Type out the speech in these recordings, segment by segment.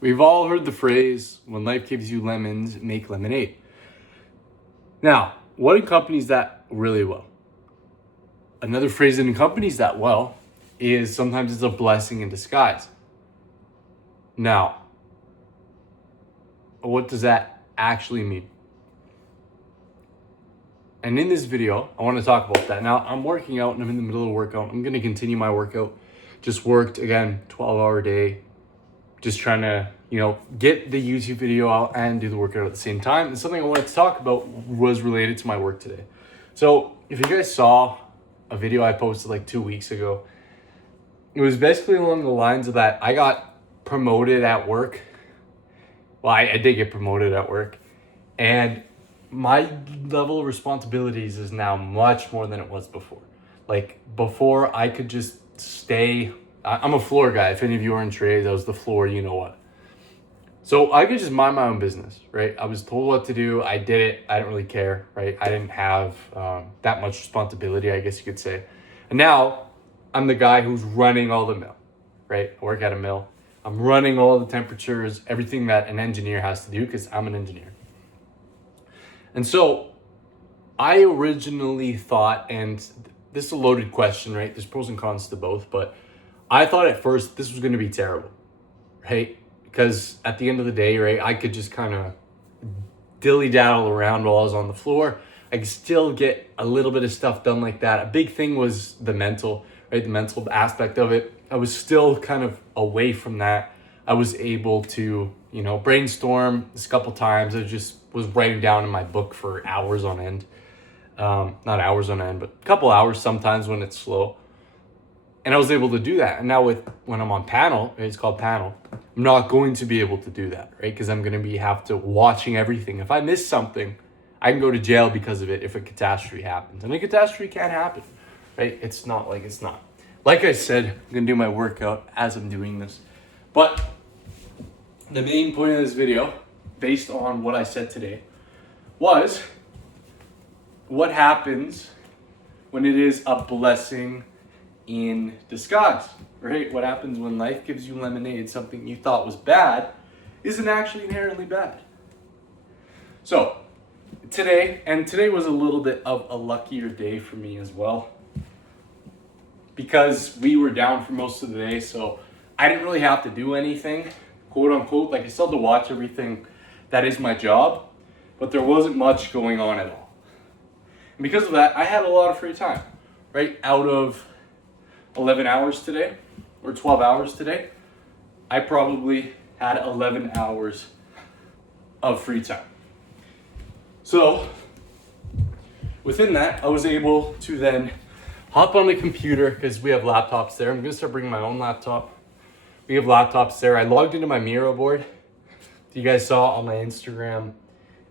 We've all heard the phrase, when life gives you lemons, make lemonade. Now, what accompanies that really well? Another phrase that accompanies that well is sometimes it's a blessing in disguise. Now, what does that actually mean? And in this video, I want to talk about that. Now, I'm working out and I'm in the middle of a workout. I'm going to continue my workout. Just worked, again, 12-hour day. Just trying to, get the YouTube video out and do the workout at the same time. And something I wanted to talk about was related to my work today. So if you guys saw a video I posted like 2 weeks ago, it was basically along the lines of that I got promoted at work. Well, I did get promoted at work. And my level of responsibilities is now much more than it was before. Like before, I could just stay. I'm a floor guy. If any of you are in trades, I was the floor, you know what. So I could just mind my own business, right? I was told what to do. I did it. I didn't really care, right? I didn't have that much responsibility, I guess you could say. And now I'm the guy who's running all the mill, right? I work at a mill. I'm running all the temperatures, everything that an engineer has to do because I'm an engineer. And so I originally thought, and this is a loaded question, right? There's pros and cons to both, but I thought at first this was going to be terrible, right? Because at the end of the day, right, I could just kind of dilly-daddle around while I was on the floor. I could still get a little bit of stuff done like that. A big thing was the mental, right? The mental aspect of it. I was still kind of away from that. I was able to, brainstorm this a couple times. I just was writing down in my book for hours on end. Not hours on end, but a couple hours sometimes when it's slow. And I was able to do that. And now when I'm on panel, it's called panel, I'm not going to be able to do that, right? Because I'm going to have to watching everything. If I miss something, I can go to jail because of it if a catastrophe happens. And a catastrophe can happen, right? It's not like it's not. Like I said, I'm going to do my workout as I'm doing this. But the main point of this video, based on what I said today, was what happens when it is a blessing in disguise, right? What happens when life gives you lemonade, something you thought was bad isn't actually inherently bad. So today was a little bit of a luckier day for me as well, because we were down for most of the day, so I didn't really have to do anything, quote unquote. Like I still had to watch everything. That is my job, but there wasn't much going on at all. And because of that, I had a lot of free time, right? Out of 11 hours today, or 12 hours today, I probably had 11 hours of free time. So within that, I was able to then hop on the computer, because we have laptops there. I'm going to start bringing my own laptop. We have laptops there. I logged into my Miro board. You guys saw on my Instagram,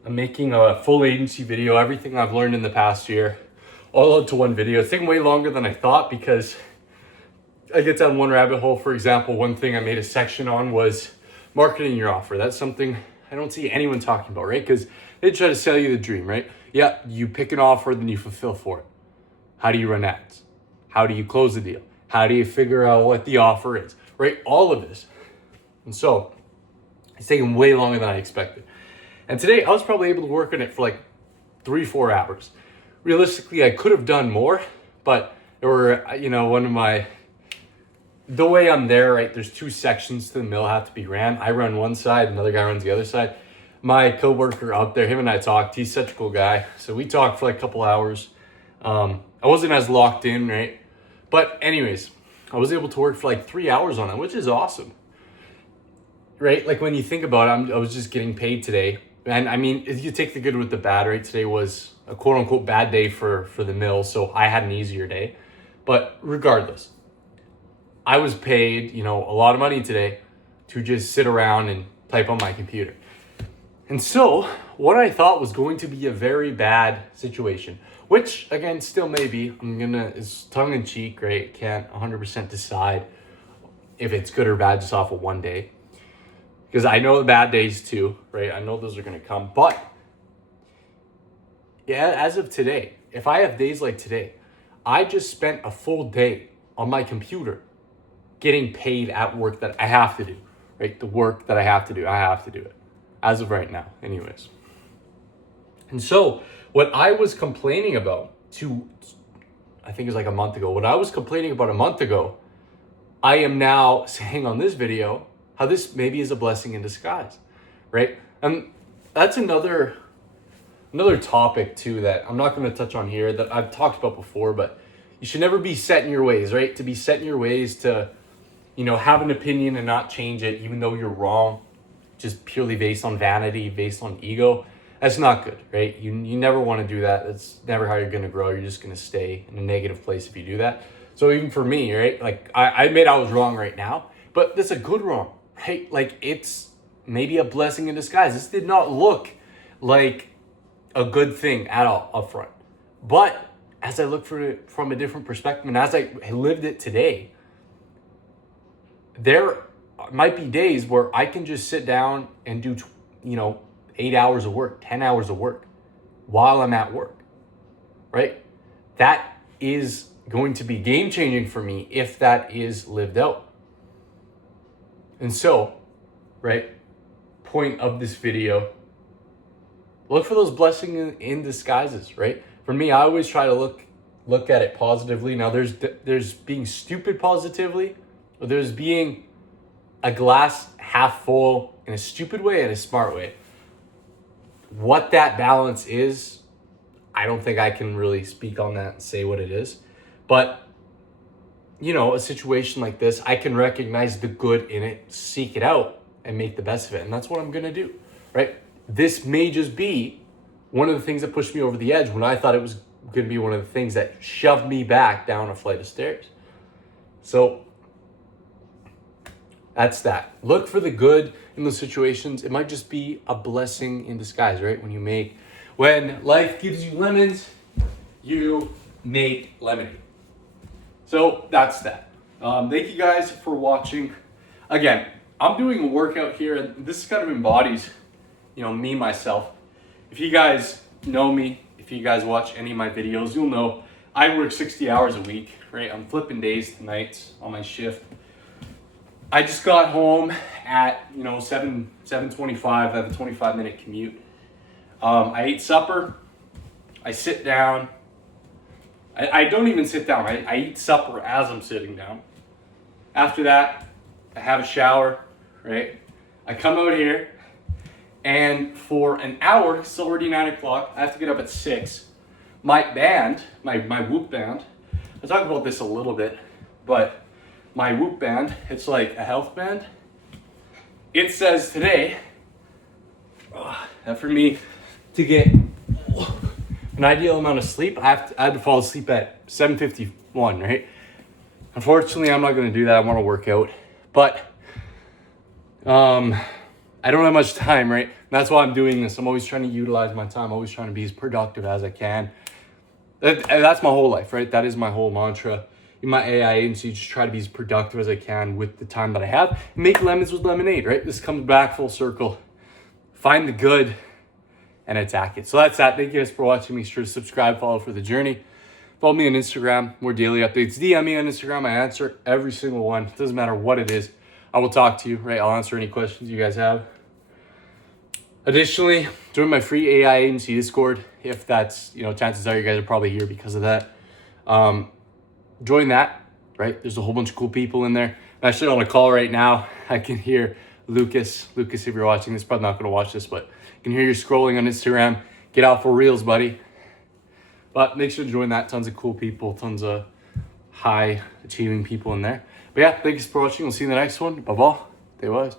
I'm making a full agency video, everything I've learned in the past year, all into one video. It's taking way longer than I thought because I get down one rabbit hole. For example, one thing I made a section on was marketing your offer. That's something I don't see anyone talking about, right? Because they try to sell you the dream, right? Yeah, you pick an offer, then you fulfill for it. How do you run ads? How do you close the deal? How do you figure out what the offer is, right? All of this. And so it's taken way longer than I expected. And today I was probably able to work on it for like 3-4 hours. Realistically, I could have done more, but there were, the way I'm there, right, there's 2 sections to the mill have to be ran. I run one side, another guy runs the other side. My coworker out there, him and I talked. He's such a cool guy. So we talked for like a couple hours. I wasn't as locked in, right? But anyways, I was able to work for like 3 hours on it, which is awesome. Right? Like when you think about it, I was just getting paid today. And I mean, if you take the good with the bad, right? Today was a quote unquote bad day for the mill. So I had an easier day. But regardless, I was paid, a lot of money today to just sit around and type on my computer. And so what I thought was going to be a very bad situation, which again, still maybe, it's tongue in cheek, right? Can't 100% decide if it's good or bad just off of one day. Because I know the bad days too, right? I know those are going to come. But yeah, as of today, if I have days like today, I just spent a full day on my computer getting paid at work that I have to do, right? The work that I have to do it as of right now, anyways. And so what I was complaining about I think it was like a month ago, what I was complaining about a month ago, I am now saying on this video how this maybe is a blessing in disguise, right? And that's another topic too that I'm not going to touch on here that I've talked about before, but you should never be set in your ways, right? To be set in your ways, to, have an opinion and not change it, even though you're wrong, just purely based on vanity, based on ego. That's not good, right? You never want to do that. That's never how you're going to grow. You're just going to stay in a negative place if you do that. So even for me, right? Like I admit I was wrong right now, but that's a good wrong, right? Like it's maybe a blessing in disguise. This did not look like a good thing at all up front. But as I look for it from a different perspective and as I lived it today, there might be days where I can just sit down and do, 8 hours of work, 10 hours of work while I'm at work, right? That is going to be game changing for me if that is lived out. And so, right, point of this video, look for those blessings in disguises, right? For me, I always try to look at it positively. Now there's being stupid positively, or there's being a glass half full in a stupid way and a smart way. What that balance is, I don't think I can really speak on that and say what it is. But, a situation like this, I can recognize the good in it, seek it out, and make the best of it. And that's what I'm going to do, right? This may just be one of the things that pushed me over the edge when I thought it was going to be one of the things that shoved me back down a flight of stairs. So that's that. Look for the good in those situations. It might just be a blessing in disguise, right? When life gives you lemons, you make lemonade. So that's that. Thank you guys for watching. Again, I'm doing a workout here, and this kind of embodies, me, myself. If you guys know me, if you guys watch any of my videos, you'll know I work 60 hours a week, right? I'm flipping days to nights on my shift. I just got home at, 7:25. I have a 25-minute commute. I ate supper. I sit down. I don't even sit down. I eat supper as I'm sitting down. After that, I have a shower, right? I come out here, and for an hour, it's already 9 o'clock. I have to get up at 6. My band, my Whoop band, I'll talk about this a little bit, but my Whoop band, it's like a health band. It says today that for me to get an ideal amount of sleep, I had to fall asleep at 7:51, right? Unfortunately, I'm not going to do that. I want to work out, but I don't have much time, right? That's why I'm doing this. I'm always trying to utilize my time, always trying to be as productive as I can. And that's my whole life, right? That is my whole mantra. In my AI agency, just try to be as productive as I can with the time that I have. Make lemons with lemonade, right? This comes back full circle. Find the good and attack it. So that's that. Thank you guys for watching. Make sure to subscribe, follow for the journey. Follow me on Instagram, more daily updates. DM me on Instagram. I answer every single one. It doesn't matter what it is. I will talk to you, right? I'll answer any questions you guys have. Additionally, join my free AI agency Discord. If that's, chances are you guys are probably here because of that. Join that, right? There's a whole bunch of cool people in there. I'm actually on a call right now. I can hear Lucas. Lucas, if you're watching this, probably not going to watch this, but I can hear you scrolling on Instagram. Get out for reels, buddy. But make sure to join that. Tons of cool people, tons of high achieving people in there. But yeah, thanks for watching. We'll see you in the next one. Bye-bye. Stay wise.